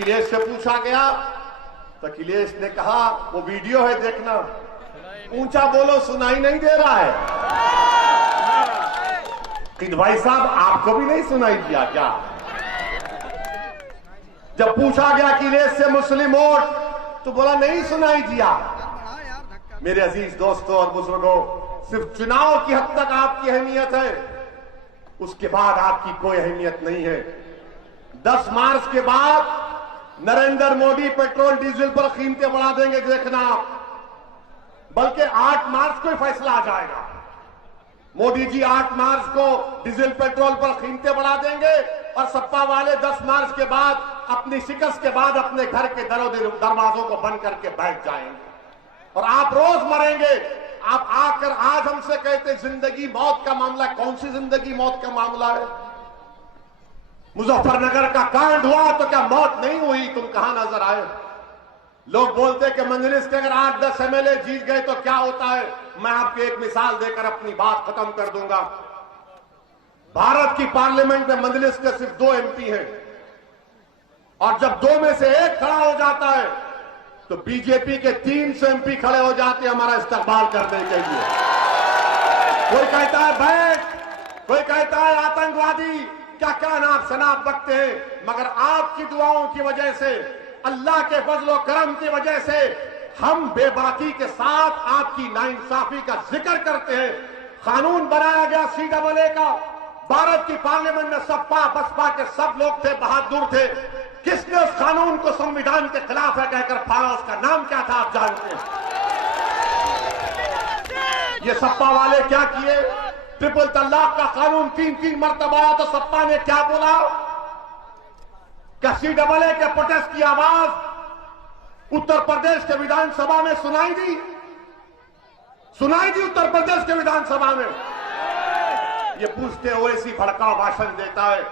अखिलेश से पूछा गया तो अखिलेश ने कहा वो वीडियो है देखना, ऊंचा बोलो सुनाई नहीं दे रहा है। कि भाई साहब आपको भी नहीं सुनाई दिया क्या? जब पूछा गया अखिलेश से मुस्लिम वोट तो बोला नहीं सुनाई दिया। मेरे अजीज दोस्तों और बुजुर्गों, सिर्फ चुनाव की हद तक आपकी अहमियत है, उसके बाद आपकी कोई अहमियत नहीं है। 10 मार्च के बाद नरेंद्र मोदी पेट्रोल डीजल पर कीमतें बढ़ा देंगे देखना, बल्कि 8 मार्च को ही फैसला आ जाएगा। मोदी जी 8 मार्च को डीजल पेट्रोल पर कीमतें बढ़ा देंगे और सपा वाले 10 मार्च के बाद अपनी शिकस्त के बाद अपने घर के दरवाजों को बंद करके बैठ जाएंगे और आप रोज मरेंगे। आप आकर आज हमसे कहते जिंदगी मौत का मामला, कौन सी जिंदगी मौत का मामला है? मुजफ्फरनगर का कांड हुआ तो क्या मौत नहीं हुई? तुम कहां नजर आए? लोग बोलते कि मजलिस के अगर 8-10 एमएलए जीत गए तो क्या होता है। मैं आपको एक मिसाल देकर अपनी बात खत्म कर दूंगा। भारत की पार्लियामेंट में मजलिस के सिर्फ 2 एमपी हैं और जब 2 में से 1 खड़ा हो जाता है तो बीजेपी के 300 एमपी खड़े हो जाते हैं हमारा इस्तेमाल करने के लिए। कोई कहता है बैठ, कोई कहता है आतंकवादी, क्या क्या नाम शनाब बकते हैं, मगर आपकी दुआओं की वजह से, अल्लाह के फजलो करम की वजह से हम बेबाकी के साथ आपकी नाइंसाफी का जिक्र करते हैं। कानून बनाया गया CAA का, भारत की पार्लियामेंट में सपा बसपा के सब लोग थे, बहादुर थे। किसने उस कानून को संविधान के खिलाफ है कहकर फाड़ा? उसका नाम क्या था आप जानते हैं? ये सपा वाले क्या किए? ट्रिपल तलाक का कानून 3 मरतबा आया तो सपा ने क्या बोला? क्या CAA के प्रोटेस्ट की आवाज उत्तर प्रदेश के विधानसभा में सुनाई दी? सुनाई दी उत्तर प्रदेश के विधानसभा में? ये पूछते ओवैसी भड़काऊ भाषण देता है।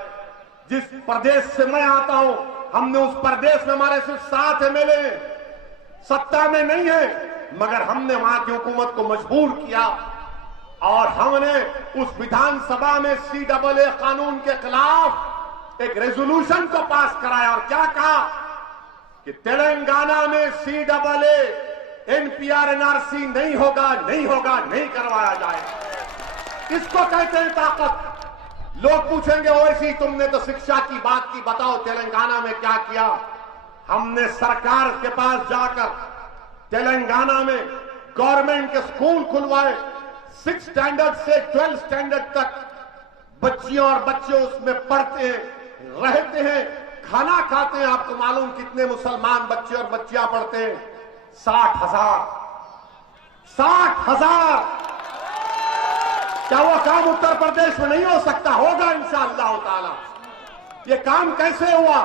जिस प्रदेश से मैं आता हूं, हमने उस प्रदेश में हमारे सिर्फ 7 एमएलए सत्ता में नहीं है, मगर हमने वहां की हुकूमत को मजबूर किया और हमने उस विधानसभा में CAA कानून के खिलाफ एक रेजोल्यूशन को पास कराया और क्या कहा कि तेलंगाना में CAA NPR NRC नहीं होगा, नहीं होगा, नहीं करवाया जाएगा। इसको कहते हैं ताकत। लोग पूछेंगे ओवैसी तुमने तो शिक्षा की बात की, बताओ तेलंगाना में क्या किया? हमने सरकार के पास जाकर तेलंगाना में गवर्नमेंट के स्कूल खुलवाए। 6 स्टैंडर्ड से 12 स्टैंडर्ड तक बच्चियों और बच्चे उसमें पढ़ते हैं, रहते हैं, खाना खाते हैं। आपको मालूम कितने मुसलमान बच्चे और बच्चियां पढ़ते हैं? 60,000। 60,000। क्या वो काम उत्तर प्रदेश में नहीं हो सकता? होगा इंशाअल्लाह ताला। ये काम कैसे हुआ?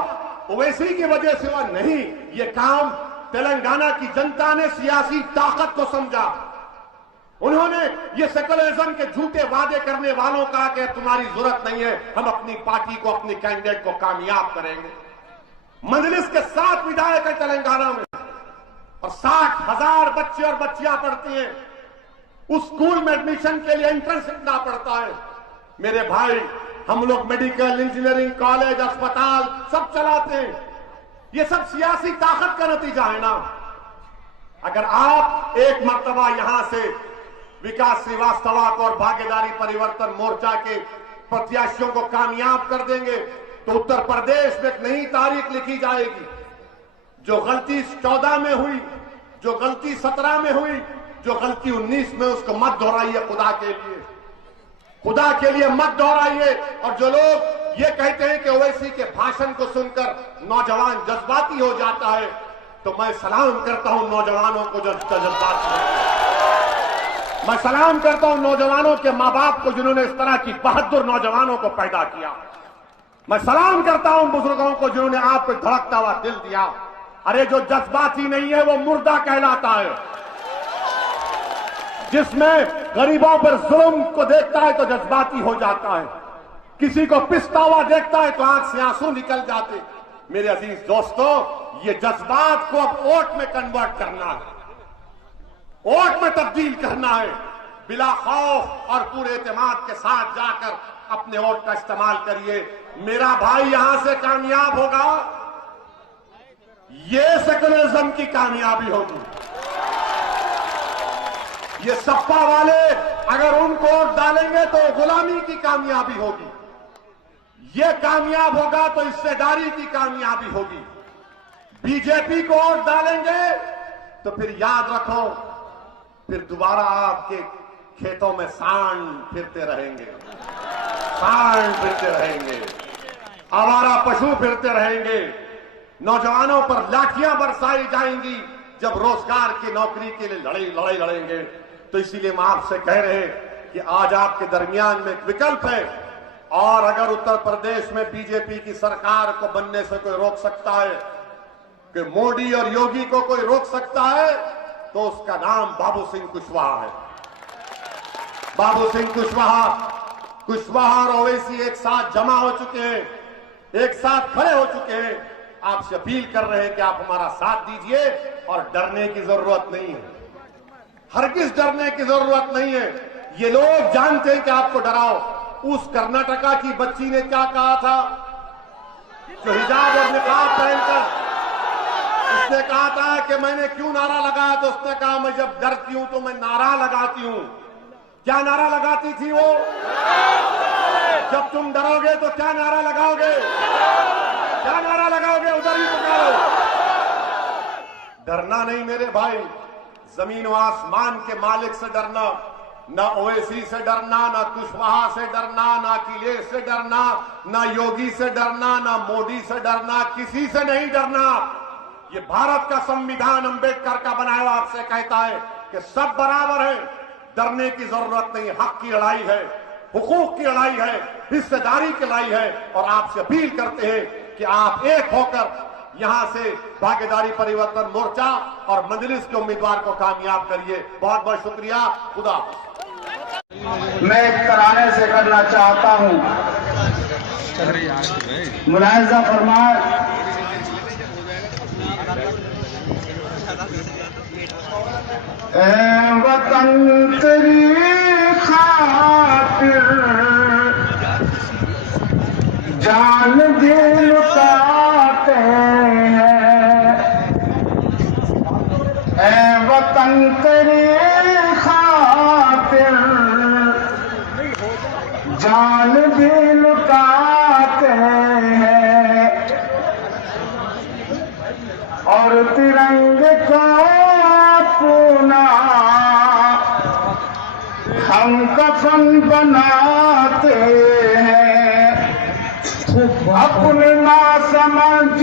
ओवैसी की वजह से हुआ? नहीं, ये काम तेलंगाना की जनता ने सियासी ताकत को समझा। उन्होंने ये सेकुलरिज्म के झूठे वादे करने वालों का कि तुम्हारी जरूरत नहीं है, हम अपनी पार्टी को, अपनी कैंडिडेट को कामयाब करेंगे। मजलिस के 7 विधायक है तेलंगाना में और 60,000 बच्चे और बच्चियां पढ़ती हैं। उस स्कूल में एडमिशन के लिए एंट्रेंस लिखना पड़ता है। मेरे भाई, हम लोग मेडिकल, इंजीनियरिंग कॉलेज, अस्पताल सब चलाते हैं। ये सब सियासी ताकत का नतीजा है ना। अगर आप एक मर्तबा यहां से विकास श्रीवास्तव को और भागीदारी परिवर्तन मोर्चा के प्रत्याशियों को कामयाब कर देंगे तो उत्तर प्रदेश में एक नई तारीख लिखी जाएगी। जो गलती 14 में हुई, जो गलती 17 में हुई, जो गलती 19 में, उसको मत दोहराइए। खुदा के लिए, खुदा के लिए मत दोहराइए। और जो लोग ये कहते हैं कि ओवैसी के भाषण को सुनकर नौजवान जज्बाती हो जाता है, तो मैं सलाम करता हूं नौजवानों को जो जज्बाती। मैं सलाम करता हूं नौजवानों के मां बाप को जिन्होंने इस तरह की बहादुर नौजवानों को पैदा किया। मैं सलाम करता हूं बुजुर्गों को जिन्होंने आप पे धड़कता हुआ दिल दिया। अरे जो जज्बाती नहीं है वो मुर्दा कहलाता है। जिसमें गरीबों पर जुल्म को देखता है तो जज्बाती हो जाता है, किसी को पिसता हुआ देखता है तो आंख से आंसू निकल जाते। मेरे अजीज दोस्तों, ये जज्बात को अब वोट में कन्वर्ट करना है, वोट में तब्दील करना है। बिला खौफ और पूरे एतमाद के साथ जाकर अपने वोट का इस्तेमाल करिए। मेरा भाई यहां से कामयाब होगा ये सेकुलरिज्म की कामयाबी होगी। ये सपा वाले अगर उनको वोट डालेंगे तो गुलामी की कामयाबी होगी। ये कामयाब होगा तो हिस्सेदारी की कामयाबी होगी। बीजेपी को वोट डालेंगे तो फिर याद रखो, फिर दोबारा आपके खेतों में सांड फिरते रहेंगे, सांड फिरते रहेंगे, आवारा पशु फिरते रहेंगे, नौजवानों पर लाठियां बरसाई जाएंगी जब रोजगार की नौकरी के लिए लड़ाई लड़ेंगे। तो इसीलिए हम आपसे कह रहे हैं कि आज आपके दरमियान में एक विकल्प है, और अगर उत्तर प्रदेश में बीजेपी की सरकार को बनने से कोई रोक सकता है, कि मोदी और योगी को कोई रोक सकता है, तो उसका नाम बाबू सिंह कुशवाहा है। बाबू सिंह कुशवाहा और ओवैसी एक साथ जमा हो चुके हैं, एक साथ खड़े हो चुके हैं। आपसे अपील कर रहे हैं कि आप हमारा साथ दीजिए, और डरने की जरूरत नहीं है, हरगिज डरने की जरूरत नहीं है। ये लोग जानते हैं कि आपको डराओ। उस कर्नाटका की बच्ची ने क्या कहा था, जो हिजाब और निकाब पहनकर, उसने कहा था कि मैंने क्यों नारा लगाया, तो उसने कहा मैं जब डरती हूं तो मैं नारा लगाती हूं। क्या नारा लगाती थी वो? जब तुम डरोगे तो क्या नारा लगाओगे? क्या नारा लगाओगे? उधर ही पुकारो। डरना नहीं मेरे भाई, जमीन व आसमान के मालिक से डरना, ना ओवैसी से डरना, ना कुशवाहा से डरना, ना अखिलेश से डरना, ना योगी से डरना, ना मोदी से डरना, किसी से नहीं डरना। ये भारत का संविधान अंबेडकर का बनाया हुआ आपसे कहता है कि सब बराबर हैं, डरने की जरूरत नहीं। हक की लड़ाई है, हुकूक की लड़ाई है, हिस्सेदारी की लड़ाई है, और आपसे अपील करते हैं कि आप एक होकर यहां से भागीदारी परिवर्तन मोर्चा और मजलिस के उम्मीदवार को कामयाब करिए। बहुत बहुत शुक्रिया। खुदा मैं एक तराने से करना चाहता हूं। मुलाहिजा फरमाए, ऐ वतन तेरी खातिर जान दे लुटाते हैं, ऐ वतन तेरी खातिर जान भी लुटाते हैं, और तिरंगे को अपना हम कफन बनाते हैं। अपने ना समझ